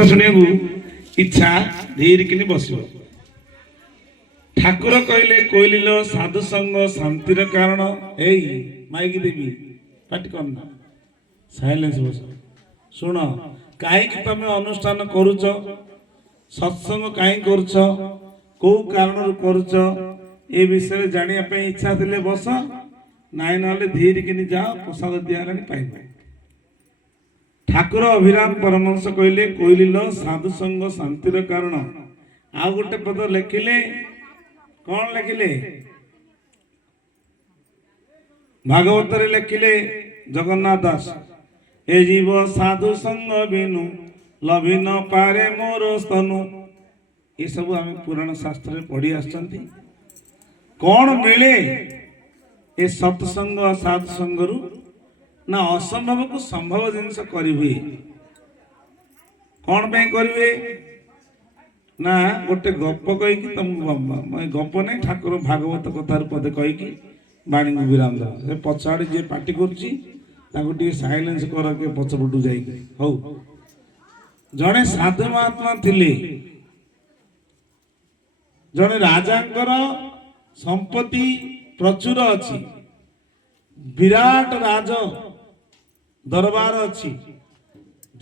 କଥା ଶୁଣିବାକୁ ଇଚ୍ଛା ଧୀରେ କିନି ବସିବ। ଠାକୁର କହିଲେ କୋଇଲିଲ ସାଧୁ ସଙ୍ଗ ଶାନ୍ତିର କାରଣ। ଏଇ ମାଇକି ଦେବି ପାଟି କରନା, ସାଇଲେନ୍ସ ବସ। ଶୁଣ, କାହିଁକି ତମେ ଅନୁଷ୍ଠାନ କରୁଛ, ସତ୍ସଙ୍ଗ କାହିଁକି କରୁଛ, କୋଉ କାରଣରୁ କରୁଛ, ଏ ବିଷୟରେ ଜାଣିବା ପାଇଁ ଇଚ୍ଛା ଥିଲେ ବସ, ନାଇଁ ନହେଲେ ଧୀରେ କିନି ଯାଅ, ପ୍ରସାଦ ଦିଆହେଲାଣି ପାଇବ। ଠାକୁର ଅଭିରାମ ପରମହଂସ କହିଲେ କୋଇଲିଲ ସାଧୁ ସଙ୍ଗ ଶାନ୍ତିର କାରଣ। ଆଉ ଗୋଟେ ପଦ ଲେଖିଲେ, କଣ ଲେଖିଲେ? ଭାଗବତରେ ଲେଖିଲେ ଜଗନ୍ନାଥ ଦାସ, ଏ ଜୀବ ସାଧୁ ସଙ୍ଗ ବିନୁ ଲଭି ନ ପାରେ ମୋର ସ୍ତନୁ। ଏସବୁ ଆମେ ପୁରାଣ ଶାସ୍ତ୍ରରେ ପଢି ଆସିଛନ୍ତି। କଣ ମିଳେ ଏ ସତ୍ସଙ୍ଗ ସାଧୁ ସଙ୍ଗରୁ? ନା ଅସମ୍ଭବକୁ ସମ୍ଭବ ଜିନିଷ କରିହୁଏ। କଣ ପାଇଁ କରିହୁଏ? ନା ଗୋଟେ ଗପ କହିକି ତମକୁ, ଗପ ନାହିଁ, ଠାକୁର ଭାଗବତ କଥାରୁ ପଦେ କହିକି ବାଣୀକୁ ବିରାମ ଦେବା। ସେ ପଛ ଆଡେ ଯିଏ ପାଟି କରୁଛି ତାଙ୍କୁ ଟିକେ ସାଇଲେନ୍ସ କର, କିଏ ପଛପଟୁ ଯାଇକି। ହଉ, ଜଣେ ସାଧୁ ମହାତ୍ମା ଥିଲେ। ଜଣେ ରାଜାଙ୍କର ସମ୍ପତ୍ତି ପ୍ରଚୁର ଅଛି, ବିରାଟ ରାଜ ଦରବାର ଅଛି,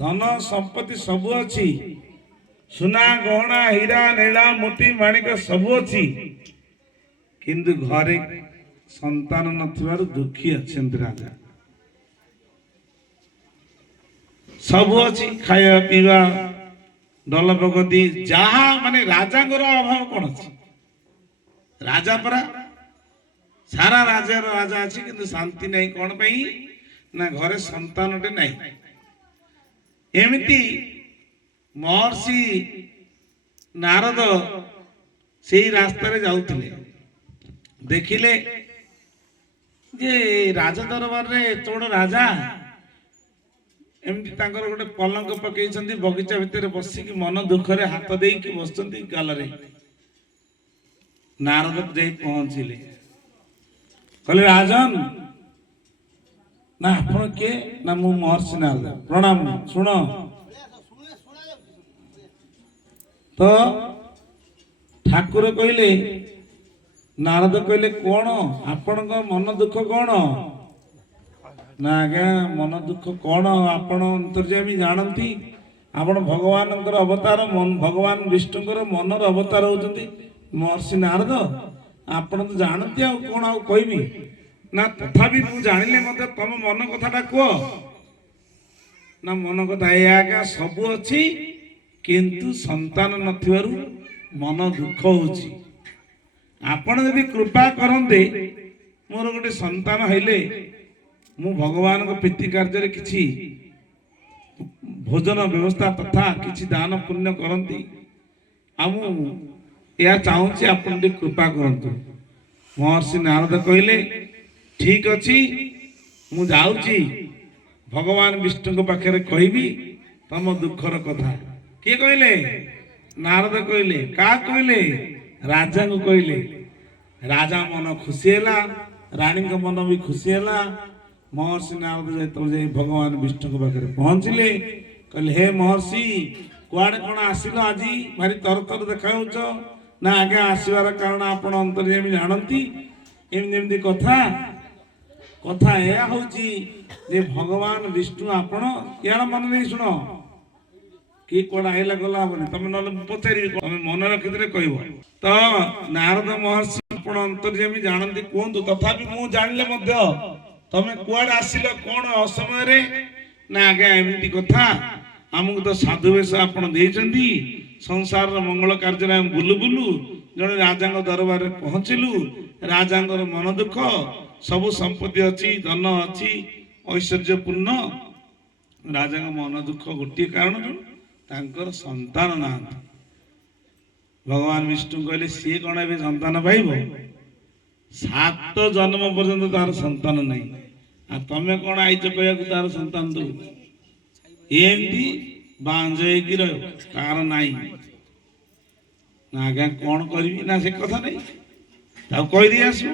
ଧନ ସମ୍ପତ୍ତି ସବୁ ଅଛି, ସୁନା ଗହଣା ହୀରା ନୀଳା ମୋତି ମାଣିକ ସବୁ ଅଛି, କିନ୍ତୁ ଘରେ ସନ୍ତାନ ନଥିବାରୁ ଦୁଃଖୀ ଅଛନ୍ତି ରାଜା। ସବୁ ଅଛି, ଖାଇବା ପିଇବା ଦଲପଗତି ଯାହା, ମାନେ ରାଜାଙ୍କର ଅଭାବ କଣ ଅଛି? ରାଜା ପରା, ସାରା ରାଜାର ରାଜା ଅଛି, କିନ୍ତୁ ଶାନ୍ତି ନାହିଁ। କଣ ପାଇଁ? ନା ଘରେ ସନ୍ତାନଟେ ନାହିଁ। ଏମିତି ମହର୍ଷି ନାରଦ ସେଇ ରାସ୍ତାରେ ଯାଉଥିଲେ, ଦେଖିଲେ ଯେ ରାଜ ଦରବାରରେ ଏତେ ବଡ ରାଜା ଏମିତି ତାଙ୍କର ଗୋଟେ ପଲଙ୍କ ପକେଇଛନ୍ତି, ବଗିଚା ଭିତରେ ବସିକି ମନ ଦୁଃଖରେ ହାତ ଦେଇକି ବସୁଛନ୍ତି ଗାଲରେ। ନାରଦ ଯାଇ ପହଞ୍ଚିଲେ, କହିଲେ ରାଜନ, ନା ଆପଣ କିଏ? ନା ମୁଁ ମହର୍ଷି ନାରଦ। ପ୍ରଣାମ, ଶୁଣ। ତ ଠାକୁର କହିଲେ, ନାରଦ କହିଲେ କଣ ଆପଣଙ୍କ ମନ ଦୁଃଖ କଣ? ନା ଆଜ୍ଞା, ମନ ଦୁଃଖ କଣ, ଆପଣ ଅନ୍ତର୍ଯାମୀ ଜାଣନ୍ତି, ଆପଣ ଭଗବାନଙ୍କର ଅବତାର, ଭଗବାନ ବିଷ୍ଣୁଙ୍କର ମନର ଅବତାର ହଉଛନ୍ତି ମହର୍ଷି ନାରଦ। ଆପଣ ତ ଜାଣନ୍ତି, ଆଉ କଣ ଆଉ କହିବି? ନା ତଥାପି ମୁଁ ଜାଣିଲେ ମଧ୍ୟ ତମ ମନ କଥାଟା କୁହ। ନା ମନ କଥା ଏଇଆ ଆଜ୍ଞା, ସବୁ ଅଛି, କିନ୍ତୁ ସନ୍ତାନ ନଥିବାରୁ ମନ ଦୁଃଖ ହଉଛି। ଆପଣ ଯଦି କୃପା କରନ୍ତେ, ମୋର ଗୋଟେ ସନ୍ତାନ ହେଲେ ମୁଁ ଭଗବାନଙ୍କ ପ୍ରୀତି କାର୍ଯ୍ୟରେ କିଛି ଭୋଜନ ବ୍ୟବସ୍ଥା ତଥା କିଛି ଦାନ ପୁଣ୍ୟ କରନ୍ତି। ଆଉ ମୁଁ ଏହା ଚାହୁଁଛି, ଆପଣ ଟିକେ କୃପା କରନ୍ତୁ। ମହର୍ଷି ନାରଦ କହିଲେ, ଠିକ ଅଛି, ମୁଁ ଯାଉଛି, ଭଗବାନ ବିଷ୍ଣୁଙ୍କ ପାଖରେ କହିବି ତମ ଦୁଃଖର କଥା। କିଏ କହିଲେ? ନାରଦ କହିଲେ। କାହା କହିଲେ? ରାଜାଙ୍କୁ କହିଲେ। ରାଜା ମନ ଖୁସି ହେଲା, ରାଣୀଙ୍କ ମନ ବି ଖୁସି ହେଲା। ମହର୍ଷି ନାରଦ ଯେତେବେଳେ ଯାଇ ଭଗବାନ ବିଷ୍ଣୁଙ୍କ ପାଖରେ ପହଞ୍ଚିଲେ, କହିଲେ ହେ ମହର୍ଷି, କୁଆଡେ କଣ ଆସିଲ ଆଜି? ଭାରି ତରତର ଦେଖାଯାଉଛ। ନା ଆଜ୍ଞା, ଆସିବାର କାରଣ ଆପଣ ଅନ୍ତର୍ଯାମୀ ଜାଣନ୍ତି। ଏମିତି ଏମିତି କଥା ଏହା ହଉଛି ଯେ ଭଗବାନ ବିଷ୍ଣୁ ଆପଣ, ୟାର ମନେ ନେଇ ଶୁଣ, କିଏ କୁଆଡେ ଆଇଲା ଗଲା ହବନି, ତମେ ନହେଲେ ମୁଁ ପଚାରିବି, ତମେ ମନେ ରଖିଥିଲେ କହିବ। ତ ନାରଦ ମହର୍ଷି, ଆପଣ ଅନ୍ତର୍ଯାମୀ ଜାଣନ୍ତି, କୁହନ୍ତୁ, ତଥାପି ମୁଁ ଜାଣିଲେ ମଧ୍ୟ ତମେ କୁଆଡେ ଆସିଲ, କଣ ଅସମୟରେ? ନା ଆଜ୍ଞା, ଏମିତି କଥା, ଆମକୁ ତ ସାଧୁ ବେଶ ଆପଣ ଦେଇଛନ୍ତି, ସଂସାରର ମଙ୍ଗଳ କାର୍ଯ୍ୟରେ ଆମେ ବୁଲୁ ବୁଲୁ ଜଣେ ରାଜାଙ୍କ ଦରବାରରେ ପହଞ୍ଚିଲୁ। ରାଜାଙ୍କର ମନ ଦୁଃଖ, ସବୁ ସମ୍ପତ୍ତି ଅଛି, ଧନ ଅଛି, ଐଶ୍ୱର୍ଯ୍ୟ ପୂର୍ଣ୍ଣ। ରାଜାଙ୍କ ମନ ଦୁଃଖ ଗୋଟିଏ କାରଣରୁ, ତାଙ୍କର ସନ୍ତାନ ନାହାନ୍ତି। ଭଗବାନ ବିଷ୍ଣୁ କହିଲେ, ସିଏ କଣ ଏବେ ସନ୍ତାନ ପାଇବ? 7 ଜନ୍ମ ପର୍ଯ୍ୟନ୍ତ ତାର ସନ୍ତାନ ନାହିଁ, ଆଉ ତମେ କଣ ଆଇଛ କହିବାକୁ ତାର ସନ୍ତାନ ଦଉ? ଏମିତି ବାଞ୍ଜ ହେଇକି ରହିବ, କାହାର ନାହିଁ। ନା ଆଜ୍ଞା, କଣ କରିବି? ନା ସେ କଥା ନାହିଁ, ତାକୁ କହିଦେଇ ଆସିବ।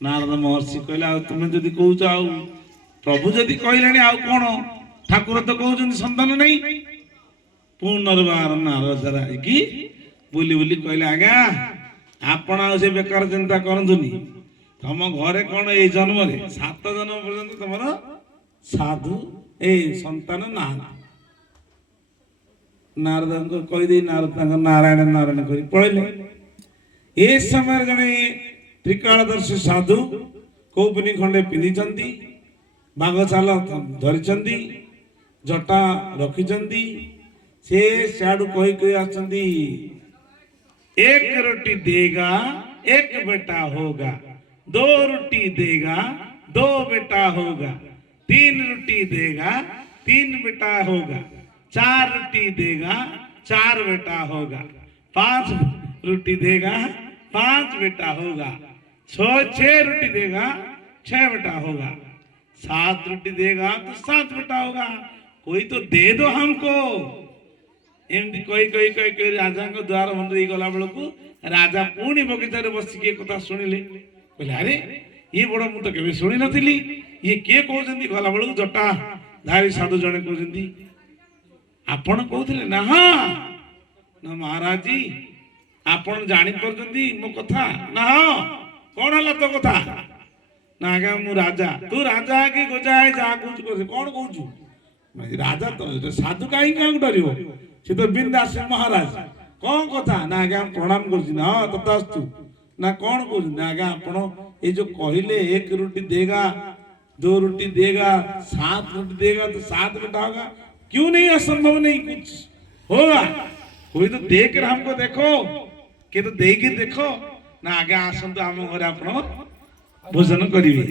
ନାରଦ ମହର୍ଷି କହିଲେ, ଆଉ ତୁମେ ଯଦି କହୁଛ, ଆଉ ପ୍ରଭୁ ଯଦି କହିଲେଣି, ଆଉ କଣ ଠାକୁର ତ କହୁଛନ୍ତି ସନ୍ତାନ ନାହିଁ। ପୁନର୍ବାର ନାରଦ ହେଇକି ବୁଲି ବୁଲି କହିଲେ ଆଜ୍ଞା ଆପଣ ଆଉ ସେ ବେକାର ଚିନ୍ତା କରନ୍ତୁନି। ତମ ଘରେ କଣ ଏଇ ଜନ୍ମରେ 7 ଜନ୍ମ ପର୍ଯ୍ୟନ୍ତ ତମର ସାଧୁ ଏଇ ସନ୍ତାନ ନାହାନ୍ତି। ନାରଦଙ୍କୁ କହିଦେଇ ନାରଦ ତାଙ୍କ ନାରାୟଣ ନାରାୟଣ କରି ପଳେଇଲେ। ଏ ସମୟରେ ଜଣେ ତ୍ରିକାଳଦର୍ଶୀ ସାଧୁ କୌପୁନି ଖଣ୍ଡେ ପିନ୍ଧିଛନ୍ତି, ବାଘ ଚାଲ ଧରିଛନ୍ତି, ଜଟା ରଖିଛନ୍ତି। ସେ ସିଆଡୁ କହି କହି ଆସୁଛନ୍ତି, एक रोटी देगा एक बेटा होगा, 2 रोटी देगा 2 बेटा होगा, 3 रोटी देगा 3 बेटा होगा, 4 रोटी देगा 4 बेटा होगा, 5 रोटी देगा 5 बेटा होगा, 6 रोटी देगा 6 बेटा होगा, 7 रोटी देगा तो 7 बेटा होगा, कोई तो दे दो हमको। एमती कही कही कही कही राजा द्वार बंद गला बेलू राजा पुणी बगीचार बसिक कथा शुणिले। कहले अरे ये बड़ मुझे केवे शुणी नी, ये किए कहते गला बेलू जटा धारी साधु जड़े कहते आपण कहते ना हाँ ना महाराज जी आपण जानी पार्टी मो कथा ना हाँ कौन है तो कथा ना आज्ञा मु राजा तू राजा है कि गोजा है जहाँ कौन कहू राजा तो साधु कहीं क्या डर से तो बिंदास महाराज कौन कथा ना आज्ञा प्रणाम कर हाँ तथास्तु ना कौन कह आज्ञा आपण ये जो कहले 1 रोटी देगा 2 रोटी देगा 7 रोटी देगा तो 7 बेटा होगा, क्यों नहीं असंभव नहीं कुछ होगा, कोई तो देख कर हमको देखो कि तो देख देखो ना आज्ञा आसतु आम घर आप भोजन करेंगे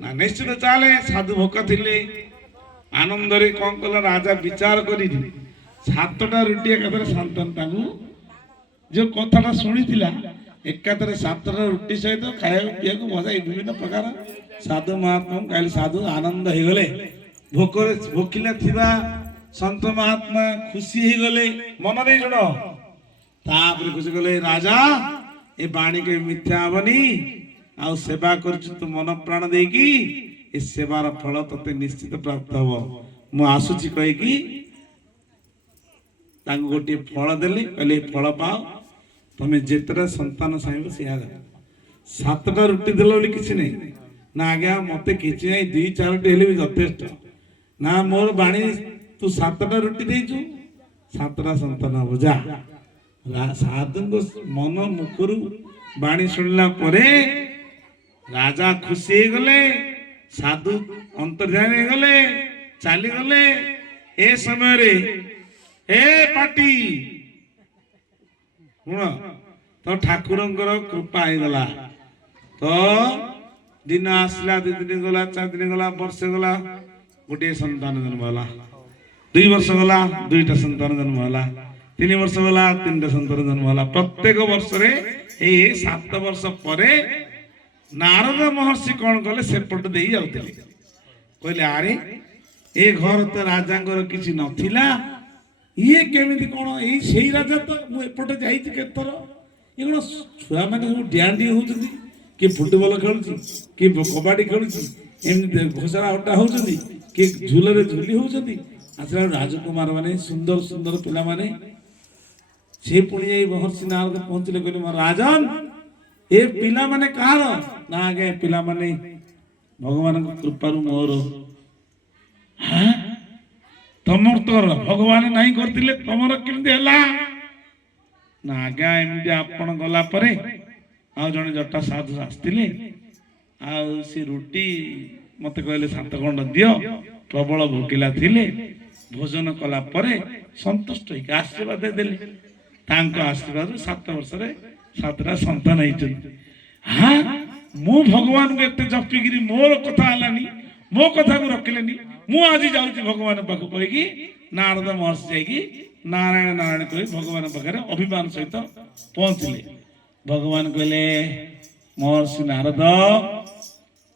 ना निश्चित चले। साधु भोक थे आनंद कौन कल राजा विचार कर 7टा रुटी एकाथरे सन्तान जो कथा शुणी एकाथरे 7टा रुटी सहित खाया पीया मजा विभिन्न प्रकार साधु महात्मा कहले साधु आनंद हो गले भोकरे भोकिला थिबा संत महात्मा खुशी हो गले मन दे जुड़ तापर खुशी गले राजा ए बाणी के मिथ्या हबनी आ सेवा कर तू मन प्राण देकी ए सेवार फल तते निश्चित प्राप्त हब मु आसुची कहीकि गोटे फल देले कहले फल पाओ तुम्हें जितरा संतान चाहब से 7टा रुटी देल बोली किसी नहीं ना आज्ञा मत कि 2-4टी हेले भी यथेष्ट ना मोर बाणी तू 7टा रुटी देचु 7टा संतान हम जा। साधु मन मुखर बाणी शुणिला राजा खुशी हो गले साधु अंतर्ध्यान हो गले चली गले। ए समय रे ए पाटी शुण तो ठाकुर कृपा गला तो दिन आसला 2 दिन गला 4 दिन गला वर्ष गला गोटे संतान जन्म है 2 वर्ष गला 2टा संतान जन्म है 3 वर्ष गला 3टा संतान जन्म है। प्रत्येक वर्ष रे 7 वर्ष पर नारद महर्षि कौन कले सेपट दे जाते कहले अरे ए घर तो राजा किसी नथिला ये केमिति कौन यही से राजा तो मुझे जाइए केतर ये कौन छुआ मैंने सब डियांडी होती किए फुटबल खेलुची किए कबाड़ी खेलुची एमती घोषणा हटा होती किए झुलरे झुली होती आसला राजकुमार माने सुंदर सुंदर पिला माने से पुणी महर्षि नारद पहुंचले कहले मोर राजन ए पिला माने कहार ना आगे पिला माने भगवान कृपा मोर हाँ तमर तोर भगवान नहीं करतिले तमर केमती हला ना आज्ञा एमती आपण गला परे आ जने जटा साधु आस्तिले आ सी रुटी मते कहले 7 खंड दियो प्रबल भोकिला थिले भोजन कला परे संतुष्ट होई आशीर्वाद देले तांको आशीर्वाद 7 वर्ष रे 7टा संतान होइछन। हाँ मु भगवान को एते जपिगिरी मोर कथा हलानी मो कथा को रखिलेनी मु आज जाऊँ भगवान पाख कहीकि नारद महर्षि जाकि नारायण नारायण कह भगवान पाखे अभिमान सहित पहुँचले। भगवान कहले महर्षि नारद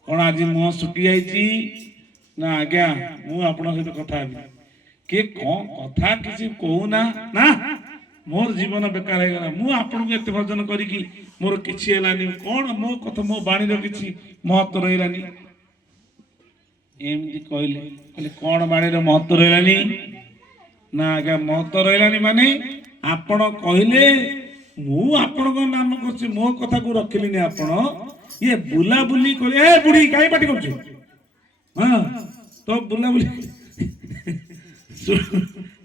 कौन आज मुह सुखी जाइए ना आज्ञा मु आपण सहित कथा किए कौन कथा किसी कहूना ना मोर जीवन बेकार हो गला मु आपन को एते भजन करी मोर किछि हेलानी कौन मो कथा मो बाणी रो किछि महत्व रहिलानी। ଏମିତି କହିଲେ କହିଲେ କଣ ବାଣୀର ମହତ୍ଵ ରହିଲାନି ନା ଆଜ୍ଞା ମହତ୍ଵ ରହିଲାନି ମାନେ ଆପଣ କହିଲେ ମୁଁ ଆପଣଙ୍କ ନାମ କରୁଛି ମୋ କଥାକୁ ରଖିଲିନି ଆପଣ ଇଏ ବୁଲାବୁଲି କରି ଏ ବୁଢୀ କାହିଁ ପାଟି କରୁଛୁ ହଁ ତ ବୁଲାବୁଲି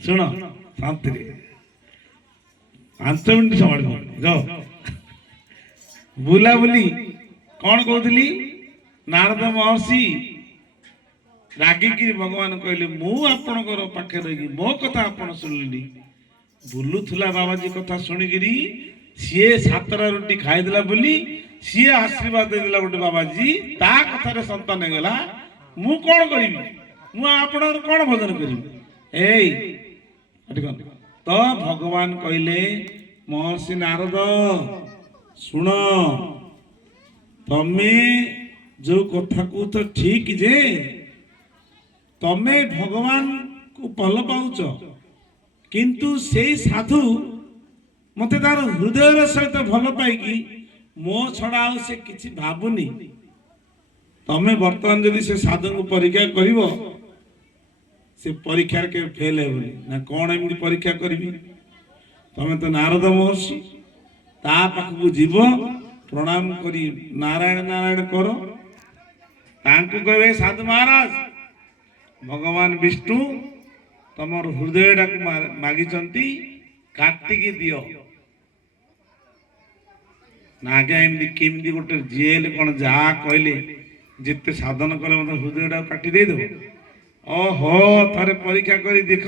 ଶୁଣ ଶାନ୍ତିରେ 5 ମିନିଟ ସମ୍ଭାଳିବ ବୁଲାବୁଲି କଣ କହୁଥିଲି ନାରଦ ମହର୍ଷି ରାଗିକିରି ଭଗବାନ କହିଲେ ମୁଁ ଆପଣଙ୍କର ପାଖରେ ରହିକି ମୋ କଥା ଆପଣ ଶୁଣିଲେନି ବୁଲୁଥିଲା ବାବାଜୀ କଥା ଶୁଣିକିରି ସିଏ 7ଟା ରୁଟି ଖାଇଦେଲା ବୋଲି ସିଏ ଆଶୀର୍ବାଦ ଦେଇଦେଲା ଗୋଟେ ବାବାଜୀ ତା କଥାରେ ସନ୍ତାନ ହେଇଗଲା ମୁଁ କଣ କରିବି ମୁଁ ଆପଣଙ୍କର କଣ ଭଜନ କରିବି ଏଇ ତ ଭଗବାନ କହିଲେ ମହର୍ଷି ନାରଦ ଶୁଣ ତମେ ଯୋଉ କଥା କହୁଛ ଠିକ ଯେ ତମେ ଭଗବାନ କୁ ଭଲ ପାଉଛ କିନ୍ତୁ ସେଇ ସାଧୁ ମତେ ତାର ହୃଦୟର ସହିତ ଭଲ ପାଇକି ମୋ ଛଡା ଆଉ ସେ କିଛି ଭାବୁନି ତମେ ବର୍ତ୍ତମାନ ଯଦି ସେ ସାଧୁଙ୍କୁ ପରୀକ୍ଷା କରିବ ସେ ପରୀକ୍ଷାରେ କେବେ ଫେଲ ହେବନି ନା କଣ ଏମିତି ପରୀକ୍ଷା କରିବି ତମେ ତ ନାରଦ ମହର୍ଷି ତା ପାଖକୁ ଯିବ ପ୍ରଣାମ କରି ନାରାୟଣ ନାରାୟଣ କର ତାଙ୍କୁ କହିବେ ସାଧୁ ମହାରାଜ ଭଗବାନ ବିଷ୍ଣୁ ତମର ହୃଦୟଟାକୁ ମାଗିଛନ୍ତି କାଟିକି ଦିଅ ନା ଆଜ୍ଞା ଏମିତି କେମିତି ଗୋଟେ ଜେଲ କଣ ଯାହା କହିଲେ ଯେତେ ସାଧନ କଲେ ମତେ ହୃଦୟଟାକୁ କାଟି ଦେଇଦେବ ଓହୋ ଥରେ ପରୀକ୍ଷା କରି ଦେଖ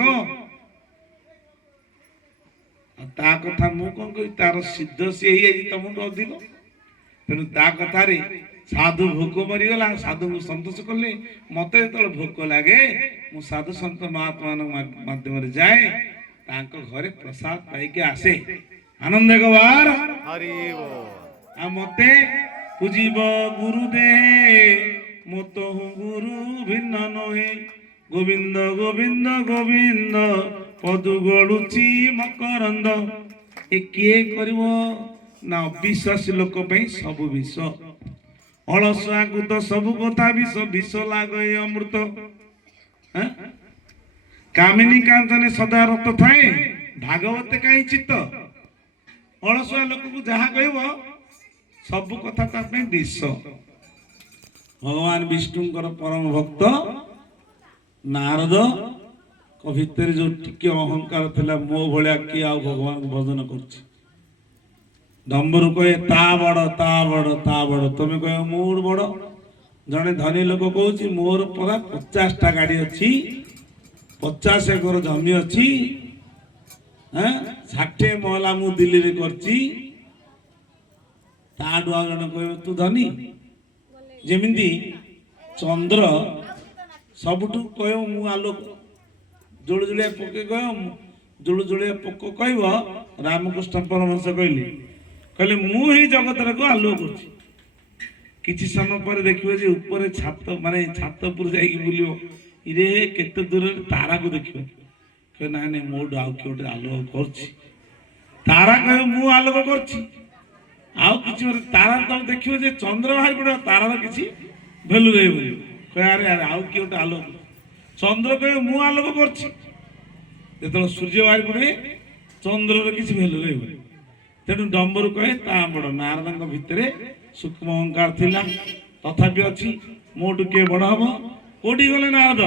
ତା କଥା ମୁଁ କଣ କହିବି ତାର ସିଦ୍ଧ ସିଏ ହେଇଯାଇଛି ତମଠୁ ଅଧିକ ତେଣୁ ତା କଥାରେ ସାଧୁ ଭୋକ ମରିଗଲା ସାଧୁଙ୍କୁ ସନ୍ତୋଷ କଲେ ମତେ ଯେତେବେଳେ ଭୋକ ଲାଗେ ମୁଁ ସାଧୁ ସନ୍ଥ ମହାତ୍ମାଙ୍କ ମାଧ୍ୟମରେ ଯାଏ ତାଙ୍କ ଘରେ ପ୍ରସାଦ ପାଇକି ଆସେ ଆନନ୍ଦ ଗବାର ଆଉ ମତେ ପୂଜିବ ଗୁରୁ ଦେ ମତ ଗୁରୁ ଭିନ୍ନ ନୁହେଁ ଗୋବିନ୍ଦ ଗୋବିନ୍ଦ ଗୋବିନ୍ଦ ପଦୁ ଗଡୁଛି ମକରନ୍ଦ ଏ କିଏ କରିବ ନା ଅବିଶ୍ୱାସୀ ଲୋକ ପାଇଁ ସବୁ ବିଷ ଅଳସୁଆକୁ ତ ସବୁ କଥା ବିଷ ବିଷ ଲାଗେ ଅମୃତ କାମିନୀ କାଞ୍ଚନେ ସଦା ରତ ଥାଏ ଭାଗବତ କାହିଁ ଚିତ୍ତ ଅଳସୁଆ ଲୋକକୁ ଯାହା କହିବ ସବୁ କଥା ତା ପାଇଁ ବିଷ ଭଗବାନ ବିଷ୍ଣୁଙ୍କର ପରମ ଭକ୍ତ ନାରଦ ଭିତରେ ଯୋଉ ଟିକେ ଅହଙ୍କାର ଥିଲା ମୋ ଭଳିଆ କିଏ ଆଉ ଭଗବାନଙ୍କୁ ଭଜନ କରୁଛି ଡମ୍ବରୁ କହେ ତା ବଡ ତମେ କହିବ ମୋର ବଡ ଜଣେ ଧନୀ ଲୋକ କହୁଛି ମୋର ପରା 50ଟା ଗାଡି ଅଛି 50 ଏକର ଜମି ଅଛି 60 ମହଲା ମୁଁ ଦିଲ୍ଲୀରେ କରିଛି ତାଠୁ ଆଉ ଜଣେ କହିବ ତୁ ଧନୀ ଯେମିତି ଚନ୍ଦ୍ର ସବୁଠୁ କହିବ ମୁଁ ଆଲୋକ ଜୁଳୁଜୁଳିଆ ପୋକ କହିବ ଜୁଳୁଜୁଳିଆ ପୋକ କହିବ ରାମକୃଷ୍ଣ ପରମହଂସ କହିଲେ ମୁଁ ହିଁ ଜଗତକୁ ଆଲୋକ କରୁଛି କିଛି ସମୟ ପରେ ଦେଖିବ ଯେ ଉପରେ ଛାତ ଉପରୁ ଯାଇକି ବୁଲିବ ଇରେ କେତେ ଦୂରରେ ତାରାକୁ ଦେଖିବ କହିବ ନା ନାଇଁ ମୋଠୁ ଆଉ କିଏ ଗୋଟେ ଆଲୋକ କରୁଛି ତାରା କହିବ ମୁଁ ଆଲୋକ କରୁଛି ଆଉ କିଛି ତାରା ତମେ ଦେଖିବ ଯେ ଚନ୍ଦ୍ର ବାହାରି ପଡିବ ତାରାର କିଛି ଭ୍ୟାଲୁ ରହିବନି କହିବ ଆରେ ଆରେ ଆଉ କିଏ ଗୋଟେ ଆଲୋକ ଚନ୍ଦ୍ର କହିବ ମୁଁ ଆଲୋକ କରୁଛି ଯେତେବେଳେ ସୂର୍ଯ୍ୟ ବାହାରି ପଡିବେ ଚନ୍ଦ୍ରର କିଛି ଭ୍ୟାଲୁ ରହିବନି ତେଣୁ ଡମ୍ବରୁ କହେ ତା ବଡ ନାରଦଙ୍କ ଭିତରେ ସୂକ୍ଷ୍ମ ଅହଙ୍କାର ଥିଲା ତଥାପି ଅଛି ମୋଠୁ କିଏ ବଡ ହବ କୋଉଠି ଗଲେ ନାରଦ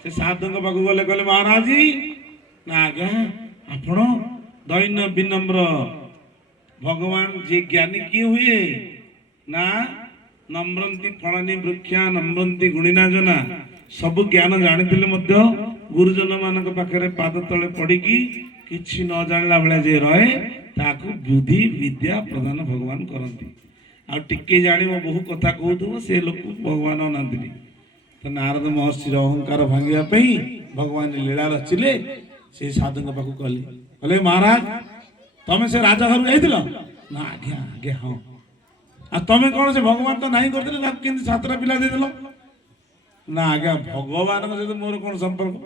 ସେ ସାଧୁଙ୍କ ପାଖକୁ ଗଲେ କହିଲେ ମହାରାଜ ନା ଆଜ୍ଞା ଆପଣ ଦୈନ୍ୟ ବିନମ୍ର ଭଗବାନ ଯିଏ ଜ୍ଞାନୀ କିଏ ହୁଏ ନା ନମ୍ରନ୍ତି ଫଳନି ବୃକ୍ଷା ନମ୍ରନ୍ତି ଗୁଣିନା ଜନା ସବୁ ଜ୍ଞାନ ଜାଣିଥିଲେ ମଧ୍ୟ ଗୁରୁଜନ ମାନଙ୍କ ପାଖରେ ପାଦ ତଳେ ପଡିକି କିଛି ନ ଜାଣିଲା ଭଳିଆ ଯିଏ ରହେ ତାକୁ ବୁଦ୍ଧି ବିଦ୍ୟା ପ୍ରଦାନ ଭଗବାନ କରନ୍ତି ଆଉ ଟିକେ ଜାଣିବ ବହୁ କଥା କହୁଥିବ ସେ ଲୋକ ଭଗବାନ ଅନାନ୍ତିନି ତ ନାରଦ ମହର୍ଷିର ଅହଙ୍କାର ଭାଙ୍ଗିବା ପାଇଁ ଭଗବାନ ଲୀଳା ରଚିଲେ ସେ ସାଧୁଙ୍କ ପାଖକୁ କହିଲେ ମହାରାଜ ତମେ ସେ ରାଜଘରକୁ ଯାଇଥିଲ ନା ଆଜ୍ଞା ଆଜ୍ଞା ହଁ ଆଉ ତମେ କଣ ସେ ଭଗବାନ ତ ନାହିଁ କରିଦେଲେ ତାକୁ କେମିତି 7ଟା ପିଲା ଦେଇଦେଲ ନା ଆଜ୍ଞା ଭଗବାନଙ୍କ ସହିତ ମୋର କଣ ସମ୍ପର୍କ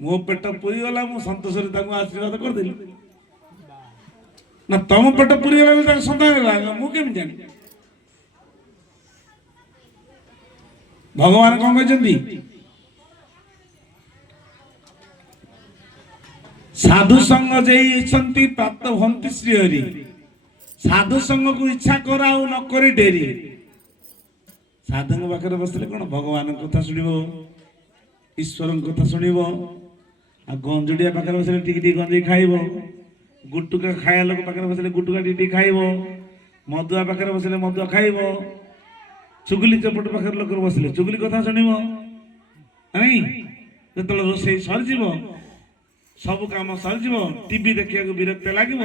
ମୋ ପେଟ ପୁରିଗଲା ମୁଁ ସନ୍ତୋଷରେ ତାଙ୍କୁ ଆଶୀର୍ବାଦ କରିଦେଲି ନା ତମ ପେଟ ପୁରିଗଲା ବୋଲି ତାଙ୍କ ସନ୍ତାନ ହେଲା ମୁଁ କେମିତି ଜାଣିବି ଭଗବାନ କଣ କହିଛନ୍ତି? ସାଧୁ ସଙ୍ଗ ଯେଇ ଇଚ୍ଛନ୍ତି ପ୍ରାପ୍ତ ହୁଅନ୍ତି ଶ୍ରୀହରି। ସାଧୁ ସଙ୍ଗକୁ ଇଚ୍ଛା କର ଆଉ ନ କରି ଡେରି। ସାଧୁଙ୍କ ପାଖରେ ବସିଲେ କଣ ଭଗବାନଙ୍କ କଥା ଶୁଣିବ, ଈଶ୍ୱରଙ୍କ କଥା ଶୁଣିବ। ଆଉ ଗଞ୍ଜୁଡିଆ ପାଖରେ ବସିଲେ ଟିକେ ଟିକେ ଗଞ୍ଜେଇ ଖାଇବ। ଗୁଟୁକା ଖାଇବା ଲୋକ ପାଖରେ ବସିଲେ ଗୁଟୁକା ଟିକେ ଟିକେ ଖାଇବ। ମଦୁଆ ପାଖରେ ବସିଲେ ମଦୁଆ ଖାଇବ। ଚୁଗୁଲି ଚପଟ ପାଖରେ ଲୋକ ବସିଲେ ଚୁଗୁଲି କଥା ଶୁଣିବ। ନାଇଁ, ଯେତେବେଳେ ରୋଷେଇ ସରିଯିବ, ସବୁ କାମ ସରିଯିବ, ଟିଭି ଦେଖିବାକୁ ବିରକ୍ତ ଲାଗିବ,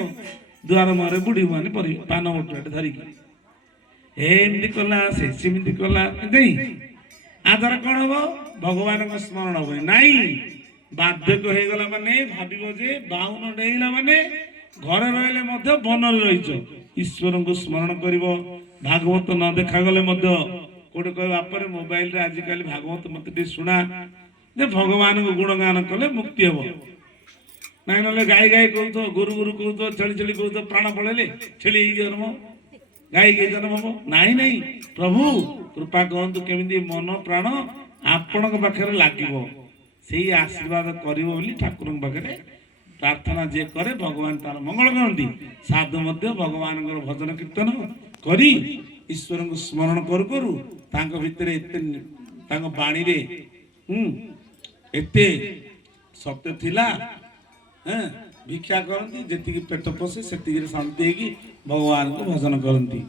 ଦୁଆର ମୁହଁରେ ବୁଢୀ ମାନେ ପଡିବ ପାନ ମୁଠୁଆଟେ ଧରିକି। ଏମିତି କଲା, ସେ ସେମିତି କଲା, ନାଇଁ ଆଧାର କଣ ହବ? ଭଗବାନଙ୍କ ସ୍ମରଣ ହବନି। ନାଇଁ, ବାର୍ଦ୍ଧକ୍ୟ ହେଇଗଲା ମାନେ ଭାବିବ ଯେ 52 ଡେଇଁଲା ମାନେ ଘରେ ରହିଲେ ମଧ୍ୟ ବନରେ ରହିଛ। ଈଶ୍ୱରଙ୍କୁ ସ୍ମରଣ କରିବ। ଭାଗବତ ନ ଦେଖାଗଲେ ମଧ୍ୟ କୋଉଠି କହିବ ବାପରେ ମୋବାଇଲରେ ଆଜିକାଲି ଭାଗବତ ମତେ ଟିକେ ଶୁଣା, ଯେ ଭଗବାନଙ୍କୁ ଗୁଣଗାନ କଲେ ମୁକ୍ତି ହବ। ନାଇଁ ନହେଲେ ଗାଈ ଗାଈ କହୁଥିବ, ଗୁରୁ ଗୁରୁ କହୁଥିବ, ଛେଳି ଛେଳି କହୁଥିବ, ପ୍ରାଣ ପଳେଇଲେ ଛେଳି ହେଇକି ଜନ୍ମ, ଗାଈ ଗାଈ ଜନ୍ମ ହବ। ନାଇଁ ନାଇଁ, ପ୍ରଭୁ କୃପା କରନ୍ତୁ କେମିତି ମନ ପ୍ରାଣ ଆପଣଙ୍କ ପାଖରେ ଲାଗିବ, ସେଇ ଆଶୀର୍ବାଦ କରିବ ବୋଲି ଠାକୁରଙ୍କ ପାଖରେ ପ୍ରାର୍ଥନା ଯିଏ କରେ ଭଗବାନ ତାର ମଙ୍ଗଳ କରନ୍ତି। ସାଧୁ ମଧ୍ୟ ଭଗବାନଙ୍କର ଭଜନ କୀର୍ତ୍ତନ କରି ଈଶ୍ୱରଙ୍କୁ ସ୍ମରଣ କରୁ କରୁ ତାଙ୍କ ଭିତରେ ଏତେ, ତାଙ୍କ ବାଣୀରେ ଏତେ ସତ୍ୟ ଥିଲା। ଭିକ୍ଷା କରନ୍ତି, ଯେତିକି ପେଟ ପୋଷେ ସେତିକିରେ ଶାନ୍ତି ହେଇକି ଭଗବାନଙ୍କୁ ଭଜନ କରନ୍ତି।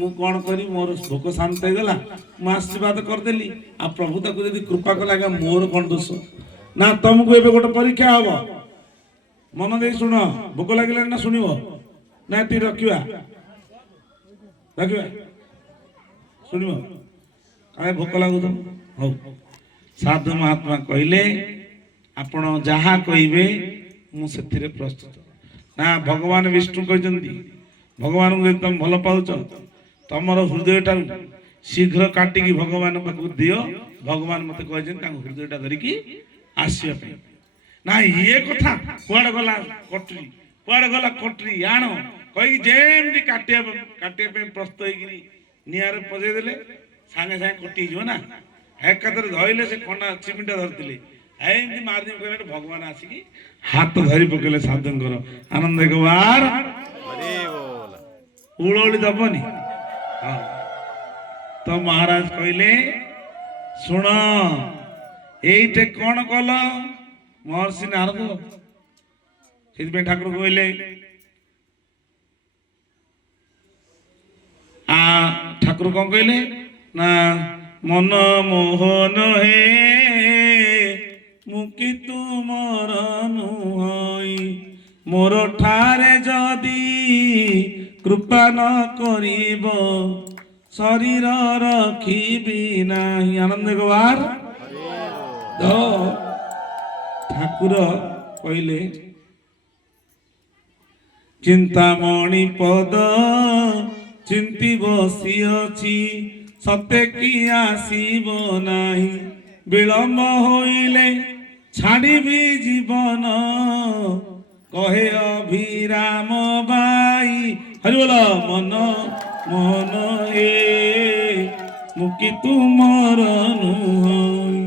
ମୁଁ କଣ କରିବି, ମୋର ଭୋକ ଶାନ୍ତ ହେଇଗଲା, ମୁଁ ଆଶୀର୍ବାଦ କରିଦେଲି। ଆଉ ପ୍ରଭୁ ତାକୁ ଯଦି କୃପା କଲେ, ଆଜ୍ଞା ମୋର କଣ ଦୋଷ? ନା ତମକୁ ଏବେ ଗୋଟେ ପରୀକ୍ଷା ହବ, ମନ ଦେଇ ଶୁଣ। ଭୋକ ଲାଗିଲାନି ନା ଶୁଣିବ ନା ଏତିକି ରଖିବା? ରଖିବା, ଶୁଣିବ? କାଳେ ଭୋକ ଲାଗୁଥିବ। ହଉ, ସାଧୁ ମହାତ୍ମା କହିଲେ ଆପଣ ଯାହା କହିବେ ମୁଁ ସେଥିରେ ପ୍ରସ୍ତୁତ। ନା ଭଗବାନ ବିଷ୍ଣୁ କହିଛନ୍ତି, ଭଗବାନଙ୍କୁ ଯଦି ତମେ ଭଲ ପାଉଛ, ତମର ହୃଦୟଟାକୁ ଶୀଘ୍ର କାଟିକି ଭଗବାନ ପାଖକୁ ଦିଅ। ଭଗବାନ ମତେ କହିଛନ୍ତି ତାଙ୍କ ହୃଦୟଟା ଧରିକି ଆସିବା ପାଇଁ। ନା ଇଏ କଥା କୁଆଡେ ଗଲା କଟରୀ, କୁଆଡେ ଗଲା କଟରୀ, ଆଣ କହିକି ଯେମିତି କାଟିବା ପାଇଁ ପ୍ରସ୍ତୁତ ହେଇକିରି ନିଆଁରେ ପଜେଇ ଦେଲେ, ସାଙ୍ଗେ ସାଙ୍ଗେ କଟି ହେଇଯିବ ନା। ଏକାଥରେ ଧଇଲେ, ସେ ଖଣ୍ଡା ଚିମିଟା ଧରିଥିଲେ, ଏମିତି ମାରିଦେବି କହିଲେ ଭଗବାନ ଆସିକି ହାତ ଧରି ପକେଇଲେ ସାଧୁଙ୍କର। ଆନନ୍ଦ ଏକବାର ଉଳଉଳି ଦବନି। ତ ମହାରାଜ କହିଲେ ଶୁଣ, ଏଇଟେ କଣ କଲ? ମହର୍ଷି ନାରଦ। ସେଥିପାଇଁ ଠାକୁର କହିଲେ ଠାକୁର କଣ କହିଲେ ନା, ମନ ମୋହନ ହେ ମୁକି ତୁମର ନୁହଇ, ମୋର ଠାରେ ଯଦି କୃପା ନ କରିବ, ଶରୀର ରଖିବି ନାହିଁ। ଆନନ୍ଦ ଗବାର ଠାକୁର କହିଲେ ଚିନ୍ତାମଣି ପଦ ଚିନ୍ତି ବସିଅଛି, ସତେ କି ଆସିବ ନାହିଁ, ବିଳମ୍ବ ହୋଇଲେ ଛାଡ଼ିବି ଜୀବନ, କହେ ଅଭିରାମ ବାଇ। ହରିବୋଲ। ମନ ମୋହନ ଏ ମୁକି ତୁମର ନୁହଇ,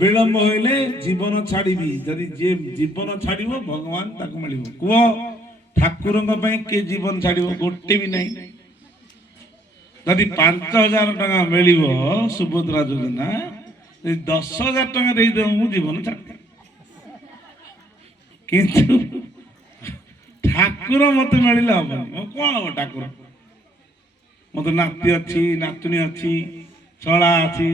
ବିଳମ୍ବ ହୋଇଲେ ଜୀବନ ଛାଡ଼ିବି। ଯଦି ଯିଏ ଜୀବନ ଛାଡ଼ିବ ଭଗବାନ ତାକୁ ମିଳିବ। କୁହ, ଠାକୁରଙ୍କ ପାଇଁ କିଏ ଜୀବନ ଛାଡ଼ିବ? ଗୋଟେ ବି ନାହିଁ। ଯଦି 5,000 ଟଙ୍କା ମିଳିବ ସୁଭଦ୍ରା ଯୋଜନା, 10,000 ଟଙ୍କା ଦେଇଦେବ ମୁଁ ଜୀବନ ଛାଡ଼ିବି। କିନ୍ତୁ ଠାକୁର ମତେ ମିଳିଲେ ହବନି। ମୁଁ କଣ ହବ ଠାକୁର? ମତେ ନାତି ଅଛି, ନାତୁଣୀ ଅଛି, ଚଳା ଅଛି।